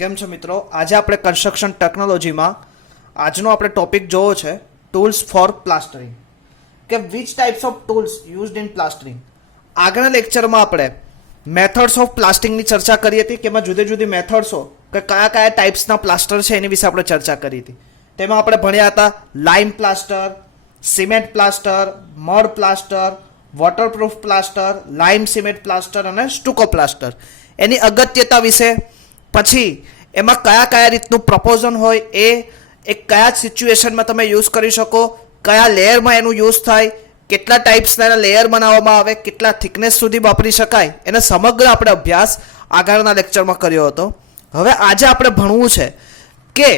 કેમ છો મિત્રો? આજે આપણે કન્સ્ટ્રક્શન ટેકનોલોજીમાં આજનો આપણે ટોપિક જોવો છે ટૂલ્સ ફોર પ્લાસ્ટરિંગ, કે which types of tools used in plastering. આગળના લેક્ચરમાં આપણે મેથડ્સ ઓફ પ્લાસ્ટરિંગની ચર્ચા કરી હતી, કે એમાં જુદી જુદી મેથડ્સો કે કયા કયા ટાઈપ્સના પ્લાસ્ટર છે એની વિશે આપણે ચર્ચા કરી હતી. તેમાં આપણે ભણ્યા હતા lime plaster, cement plaster, mud plaster, waterproof plaster, lime cement plaster અને સ્ટુકો પ્લાસ્ટર, એની અગત્યતા વિશે. પછી એમાં કયા કયા રીતનું પ્રપોઝન હોય, એ કયા સિચ્યુએશનમાં તમે યુઝ કરી શકો, કયા લેયરમાં એનું યુઝ થાય, કેટલા ટાઈપ્સના લેયર બનાવવામાં આવે, કેટલા થિકનેસ સુધી વાપરી શકાય, એનો સમગ્ર આપણે અભ્યાસ આગળના લેક્ચરમાં કર્યો હતો. હવે આજે આપણે ભણવું છે કે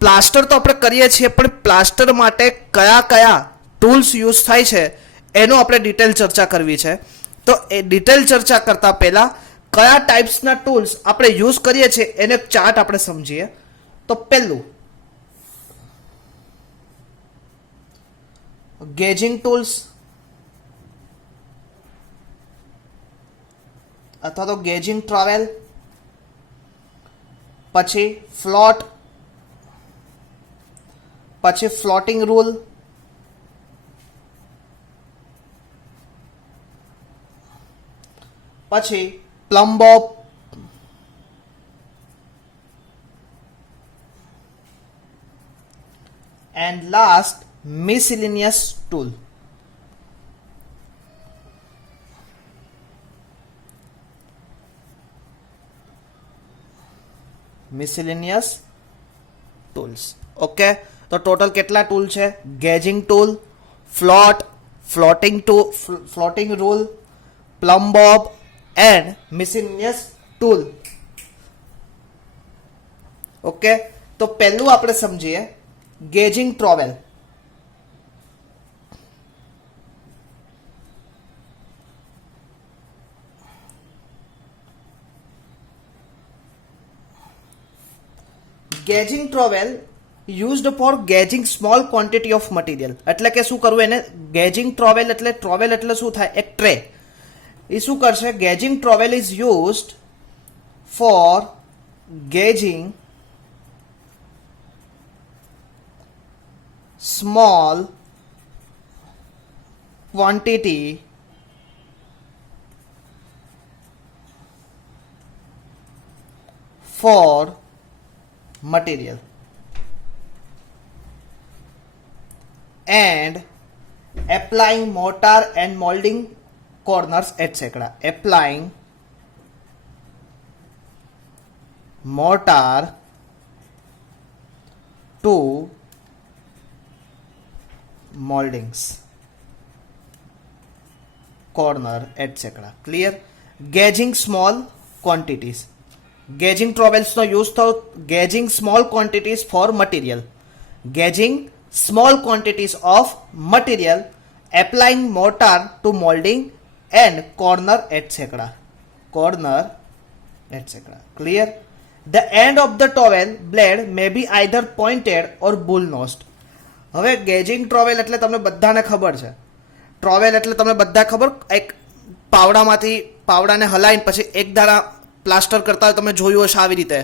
પ્લાસ્ટર તો આપણે કરીએ છીએ, પણ પ્લાસ્ટર માટે કયા કયા ટૂલ્સ યુઝ થાય છે એનો આપણે ડિટેલ ચર્ચા કરવી છે. તો એ ડિટેલ ચર્ચા કરતાં પહેલાં કયા ટાઈપ્સના ટૂલ્સ આપણે યુઝ કરીએ છીએ એને એક ચાર્ટ આપણે સમજીએ. તો પહેલું ગેજિંગ ટૂલ્સ અથવા તો ગેજિંગ ટ્રાવેલ, પછી ફ્લોટ, પછી ફ્લોટિંગ રૂલ, પછી plumb bob, and last miscellaneous tool. Miscellaneous tools. Okay, તો ટોટલ કેટલા ટૂલ છે? Gauging tool, float, floating rule, plumb bob and miscellaneous tool. Okay, તો પહેલું આપણે સમજીએ gauging trowel. Gauging trowel used for gauging small quantity of material. એટલે કે શું કરવું એને? ગેજિંગ ટ્રાવેલ એટલે શું થાય? એક ટ્રે. એ શું કરશે? Gauging trowel is used for gauging small quantity for material and applying mortar and molding corners etc. Applying mortar to moldings, corner etc. Clear? Gauging small quantities. Gauging travels no use થયો gauging small quantities for material. Gauging small quantities of material, applying mortar to molding and corner etc. Corner etc. Clear? The end of the trowel blade may be either pointed or bull nosed. હવે ગેજિંગ travel એટલે તમને બધાને ખબર છે. Travel એટલે તમને બધા ખબર, એક પાવડાને હલાવીને પછી એક દાડા પ્લાસ્ટર કરતા હોય, તમે જોયું હશે આવી રીતે.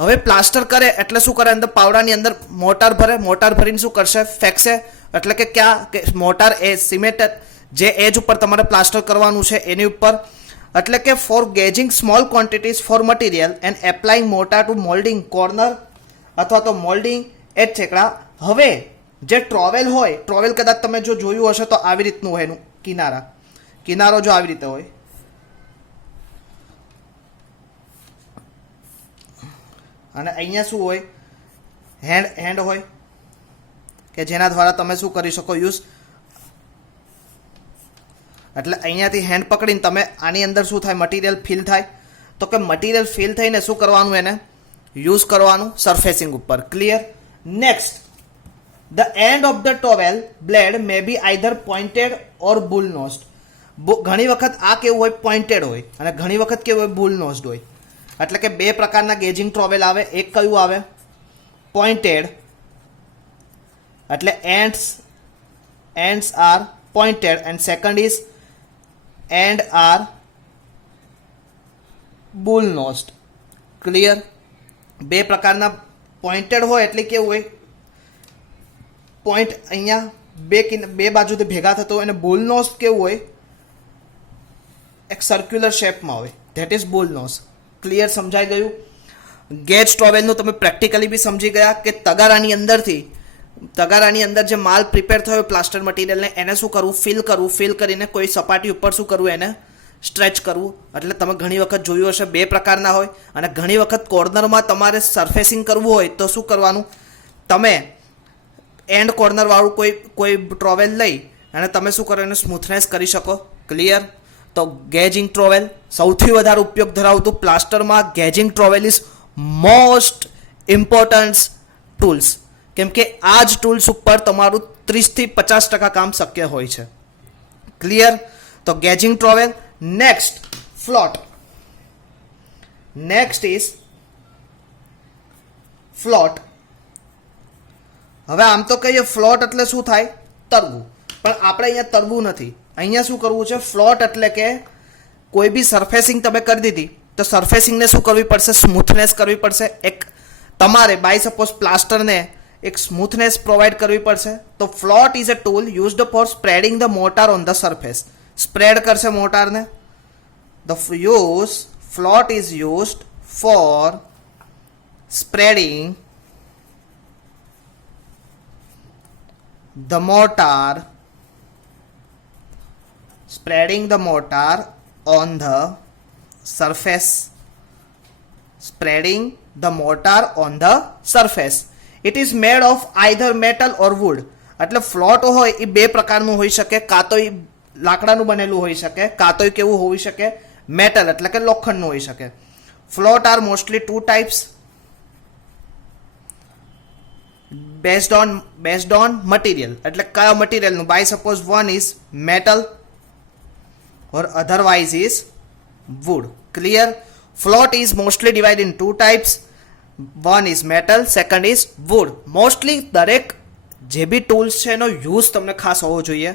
હવે પ્લાસ્ટર કરે એટલે શું કરે? અંદર પાવડાની અંદર મોટાર ભરે, મોટાર ભરીને શું કરશે? ફેંકશે. એટલે કે ક્યાં? કે મોટાર એ સિમેન્ટ જે એજ ઉપર તમારે પ્લાસ્ટર કરવાનું છે એની ઉપર. એટલે કે for gauging small quantities for material and applying mortar to moulding corner અથવા તો મોલ્ડિંગ એટસેટ્રા. હવે જે ટ્રોવેલ હોય, ટ્રોવેલ કદાચ તમે જો જોયું હશે તો આવી રીતનું હોય, એનું કિનારો જો આવી રીતે હોય, અને અહીંયા શું હોય? હેન્ડ હોય, કે જેના દ્વારા તમે શું કરી શકો? યુઝ. એટલે અહીંયાથી હેન્ડ પકડીને તમે આની અંદર શું થાય? મટીરિયલ ફિલ થાય. તો કે મટીરિયલ ફિલ થઈને શું કરવાનું? એને યુઝ કરવાનું સરફેસિંગ ઉપર. Clear? Next, the end of the trowel blade may be either pointed or bull nosed. ઘણી વખત આ કેવું હોય? પોઇન્ટેડ હોય, અને ઘણી વખત કેવું હોય? બુલ નોઝડ હોય. એટલે કે બે પ્રકારના ગેજિંગ ટ્રોવેલ આવે. એક કયું આવે? પોઇન્ટેડ, એટલે ends are pointed, and second is end are bull nosed. Clear? બે પ્રકારના પોઇન્ટેડ હોય એટલે કેવું હોય, પોઈન્ટ અહીંયા બે બાજુથી ભેગા થતો હોય, અને બોલ નોઝ કેવું હોય, એક સર્ક્યુલર શેપમાં હોય, that is ball nose. Clear? સમજાઈ ગયું? ગેજ ટ્રોવેલનું તમે પ્રેક્ટિકલી બી સમજી ગયા કે તગારાની અંદર જે માલ પ્રિપેર થયો પ્લાસ્ટર મટીરિયલને એને શું કરવું, ફિલ કરીને કોઈ સપાટી ઉપર શું કરવું, એને સ્ટ્રેચ કરવું. એટલે તમે ઘણી વખત જોયું હશે બે પ્રકારના હોય, અને ઘણી વખત કોર્નરમાં તમારે સરફેસિંગ કરવું હોય તો શું કરવાનું, તમે એન્ડ કોર્નરવાળું કોઈ ટ્રોવેલ લઈ અને તમે શું કરો, એને સ્મૂથનેસ કરી શકો. ક્લિયર? તો ગેજિંગ ટ્રોવેલ સૌથી વધારે ઉપયોગ ધરાવતું પ્લાસ્ટરમાં gauging trowel is most important tools, કેમ કે આ જ ટૂલ્સ ઉપર તમારું 30-50% કામ શક્ય હોય છે. ક્લિયર? તો gauging trowel. Next float. Next is float. હવે આમ તો કહીએ ફ્લોટ એટલે શું થાય, તરવું, પણ આપણે અહીંયા તરવું નથી. અહીંયા શું કરવું છે, ફ્લોટ એટલે કે કોઈ બી સરફેસિંગ તમે કરી દીધી તો સરફેસિંગને શું કરવી પડશે, સ્મૂથનેસ કરવી પડશે. એક તમારે બાય સપોઝ પ્લાસ્ટરને એક સ્મૂથનેસ પ્રોવાઈડ કરવી પડશે. તો float is a tool used for spreading the mortar on the surface. Spread કરશે મોટારને. Float is used for spreading the mortar on the surface. It is made of either metal or wood. એટલે float હોય એ બે પ્રકારનું હોઈ શકે, કાં તો એ લાકડાનું બનેલું હોઈ શકે, કાં તો કેવું હોઈ શકે, મેટલ એટલે કે લોખંડનું હોઈ શકે. Float are mostly two types based on material. એટલે કયા મટીરિયલનું, by suppose one is metal or otherwise is wood. Clear? Float is mostly divided in two types. One is metal, second is wood. Mostly દરેક જે બી tools છે એનો use તમને ખાસ હોવો જોઈએ.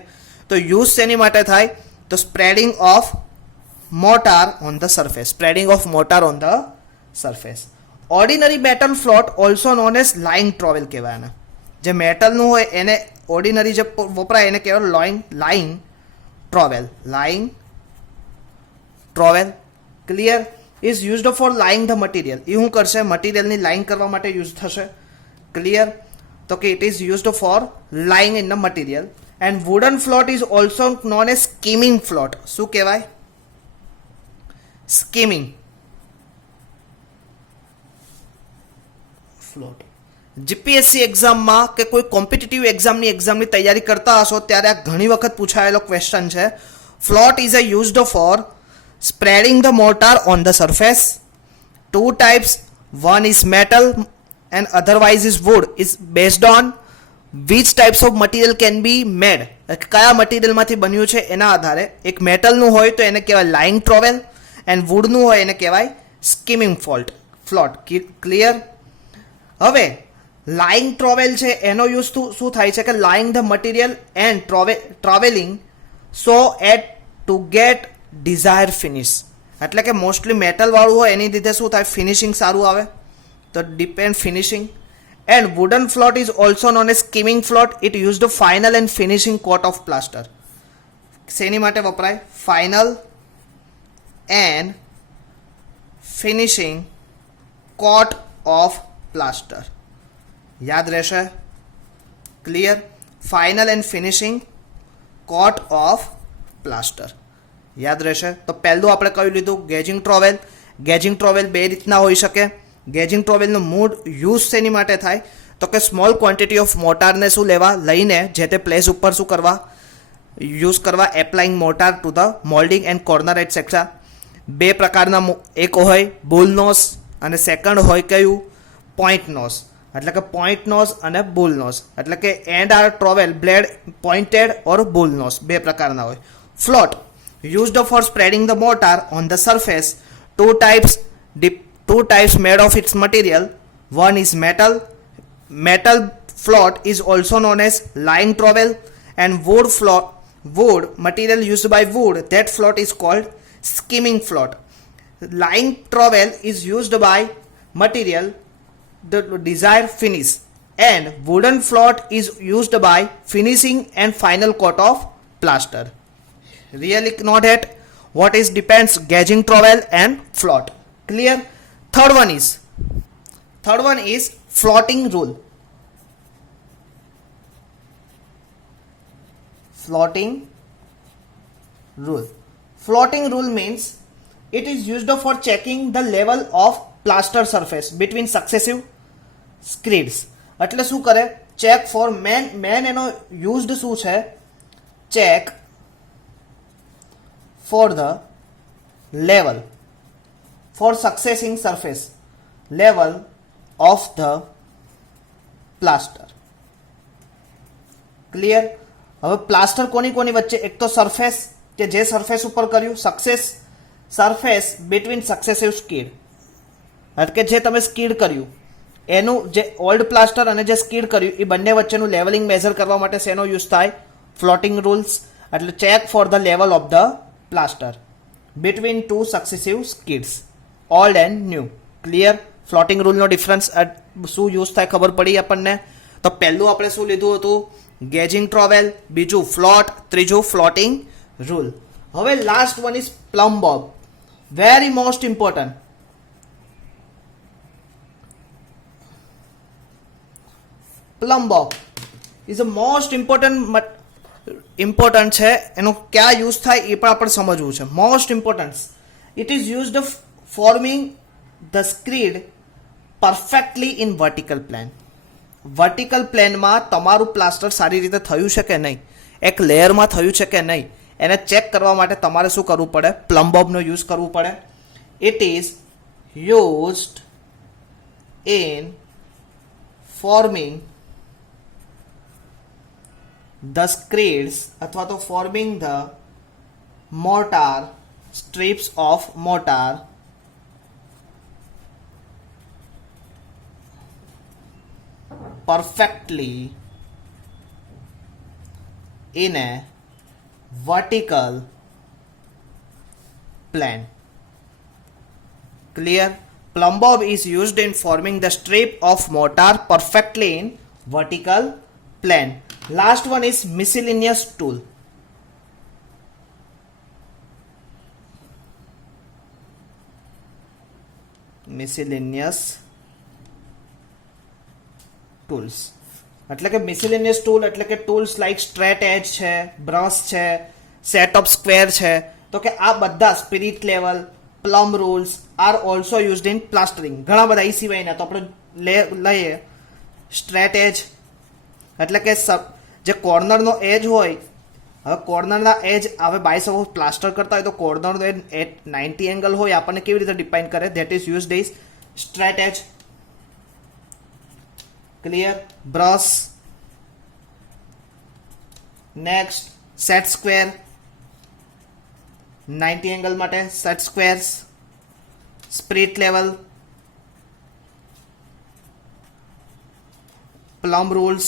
તો યુઝ શેની માટે થાય, તો spreading of mortar on the surface. Ordinary metal float also known as laying trowel કહેવાય એને. જે મેટલનું હોય એને ઓર્ડિનરી જે વપરાય એને કહેવાય laying trowel. Clear? Is used for laying the material. એ શું કરશે, મટીરિયલની લાઇંગ કરવા માટે યુઝ થશે. ક્લિયર? તો કે it is used for lying in the material. And wooden float is also known as skimming float. શું કહેવાય? Skimming float. જીપીએસસી એક્ઝામમાં કે કોઈ કોમ્પિટિટિવ એક્ઝામની તૈયારી કરતા હશો ત્યારે આ ઘણી વખત પૂછાયેલો ક્વેશ્ચન છે. Float is a used four spreading the mortar on the surface. Two types, one is metal and otherwise is wood. Is based on which types of material can be made. કયા મટીરિયલમાંથી બન્યું છે એના આધારે. એક મેટલનું હોય તો એને કહેવાય લાઇંગ ટ્રોવેલ, એન્ડ વુડનું હોય એને કહેવાય સ્કીમિંગ ફ્લોટ. ક્લિયર? હવે લાઇંગ ટ્રોવેલ છે એનો યુઝ શું થાય છે કે laying the material and trowelling so at to get desire finish. એટલે કે મોસ્ટલી મેટલવાળું હોય એની લીધે શું થાય, ફિનિશિંગ સારું આવે, તો depend finishing. And wooden float is also known as skimming float. It used final and finishing coat of plaster. શેની માટે વપરાય? Final and finishing coat of plaster. યાદ રહેશે? Clear? Final and finishing coat of plaster. યાદ રહેશે? તો પહેલું આપણે કહી લીધું ગેજિંગ ટ્રોવેલ. ગેજિંગ ટ્રોવેલ બે રીતના હોઈ શકે. ગેજિંગ ટ્રોવેલનો મૂળ યુઝ શેની માટે થાય, તો કે સ્મોલ ક્વોન્ટિટી ઓફ મોટારને શું લઈને જે તે પ્લેસ ઉપર શું કરવા, યુઝ કરવા, applying mortar to the moulding and corner etcetera. બે પ્રકારના, એક હોય બુલ નોઝ અને સેકન્ડ હોય કયું, પોઈન્ટ નોઝ. એટલે કે પોઈન્ટ નોઝ અને બુલ નોઝ. એટલે કે end are trowel blade pointed or bull nose, બે પ્રકારના હોય. Float used for spreading the mortar on the surface. Two types made of its material. One is metal float is also known as lying trowel, and wood material used by wood, that float is called skimming float. Lying trowel is used by material the desired finish, and wooden float is used by finishing and final coat of plaster. Really not it. What is depends gauging trowel and float. Clear? Third one is floating rule. Floating rule. Floating rule means it is used for checking the level of plaster surface between successive screeds. એટલે શું કરે? Check for man એનો used શું છે? Check for the level for succeeding surface level of the plaster. Clear? હવે plaster કોની વચ્ચે? એક તો સરફેસ કે જે સરફેસ ઉપર કર્યું, સક્સેસ સરફેસ બિટવીન સક્સેસિવ સ્કીડ, એટલે કે જે તમે સ્કીડ કર્યું એનું જે ઓલ્ડ પ્લાસ્ટર અને જે સ્કીડ કર્યું એ બંને વચ્ચેનું લેવલિંગ મેઝર કરવા માટે શેનો યુઝ થાય? Floating rules. એટલે check for the level of the plaster between two successive screeds, old and new. Clear? ફ્લોટિંગ રૂલનો ડિફરન્સ શું યુઝ થાય ખબર પડી આપણને. તો પહેલું આપણે શું લીધું હતું? ગેજિંગ ટ્રોવેલ, બીજું ફ્લોટ, ત્રીજું ફ્લોટિંગ રૂલ. હવે last one is plum Bob. Very most important. Plum Bob is a most important છે. એનો ક્યાં યુઝ થાય એ પણ આપણે સમજવું છે. Most important. It is used forming the screed perfectly in vertical plane. Vertical પ્લેનમાં તમારું પ્લાસ્ટર સારી રીતે થયું છે કે નહીં, એક લેયરમાં થયું છે કે નહીં, એને ચેક કરવા માટે તમારે શું કરવું પડે? પ્લમ બોબનો યુઝ કરવું પડે. It is used in forming the screeds અથવા તો forming the mortar strips of mortar perfectly in a vertical plane. Clear? Plumb bob is used in forming the strip of mortar perfectly in vertical plane. Last one is miscellaneous tool. Miscellaneous tools એટલે કે miscellaneous tool એટલે કે tools like straight એજ છે, brush છે, set of square છે. તો કે આ બધા spirit level, plumb rules are also used in plastering. ઘણા બધા એ સિવાયના તો આપણે લઈએ સ્ટ્રેટ એજ એટલે કે જે કોર્નરનો એજ હોય. હવે કોર્નરના એજ હવે બાય સપોઝ પ્લાસ્ટર કરતા હોય તો કોર્નરનો એજ 90 એંગલ હોય, આપણને કેવી રીતે ડિફાઇન કરે? That is used is straight edge. Clear? Brush. Next set square, 90 angle માટે set squares. Spirit level, plumb rules.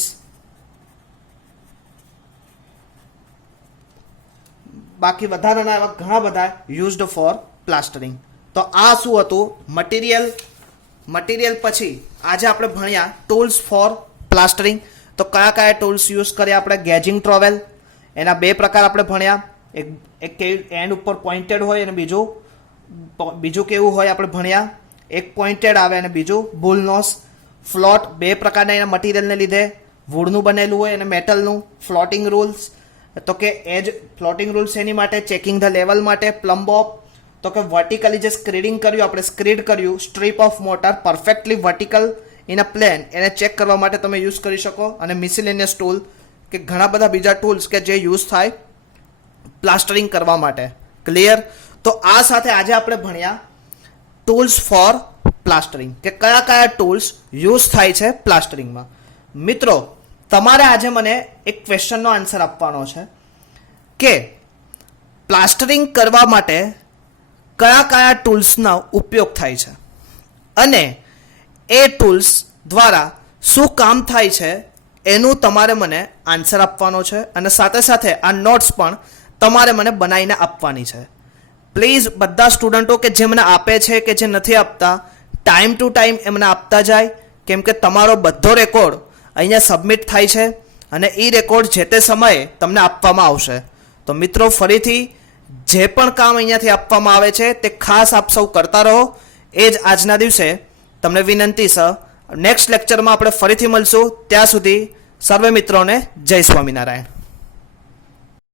બાકી વધારાના એવા ઘણા બધા યુઝડ ફોર પ્લાસ્ટરિંગ. તો આ શું હતું? મટીરિયલ પછી આજે આપણે ભણ્યા ટૂલ્સ ફોર પ્લાસ્ટરિંગ. તો કયા કયા ટૂલ્સ યુઝ કર્યા આપણે? ગેજિંગ ટ્રોવેલ, એના બે પ્રકાર આપણે ભણ્યા. એક એન્ડ ઉપર પોઇન્ટેડ હોય અને બીજું કેવું હોય આપણે ભણ્યા. એક પોઇન્ટેડ આવે અને બીજું બુલ નોઝ. ફ્લોટ બે પ્રકારના એના મટીરિયલને લીધે, વુડનું બનેલું હોય અને મેટલનું. ફ્લોટિંગ રૂલ્સ તો કે એજ ફ્લોટિંગ રૂલ્સ એની માટે ચેકિંગ ધ લેવલ માટે. પ્લમ બોબ તો કે વર્ટિકલી જે સ્ક્રીડિંગ કર્યું આપણે, સ્ક્રીડ કર્યું strip of motor perfectly vertical in a plane, એને ચેક કરવા માટે તમે યુઝ કરી શકો. અને મિસેલેનિયસ ટૂલ કે ઘણા બધા બીજા ટૂલ્સ કે જે યુઝ થાય પ્લાસ્ટરિંગ કરવા માટે. ક્લિયર? તો આ સાથે આજે આપણે ભણ્યા ટૂલ્સ ફોર પ્લાસ્ટરિંગ કે કયા કયા ટૂલ્સ યુઝ થાય છે પ્લાસ્ટરિંગમાં. મિત્રો તમારે આજે મને એક ક્વેશ્ચનનો આન્સર આપવાનો છે કે પ્લાસ્ટરિંગ કરવા માટે કયા કયા ટૂલ્સનો ઉપયોગ થાય છે અને એ ટૂલ્સ દ્વારા શું કામ થાય છે એનું તમારે મને આન્સર આપવાનો છે. અને સાથે સાથે આ નોટ્સ પણ તમારે મને બનાવીને આપવાની છે. પ્લીઝ બધા સ્ટુડન્ટો કે જે મને આપે છે કે જે નથી આપતા, ટાઈમ ટુ ટાઈમ એમને આપતા જાય. કેમ કે તમારો બધો રેકોર્ડ અહીંયા સબમિટ થાય છે અને એ રેકોર્ડ જે તે સમયે તમને આપવામાં આવશે. તો મિત્રો ફરીથી જે પણ કામ અહીંયાથી આપવામાં આવે છે તે ખાસ આપ સૌ કરતા રહો, એ જ આજના દિવસે તમને વિનંતી છે. નેક્સ્ટ લેક્ચરમાં આપણે ફરીથી મળશું. ત્યાં સુધી સર્વે મિત્રોને જય સ્વામિનારાયણ.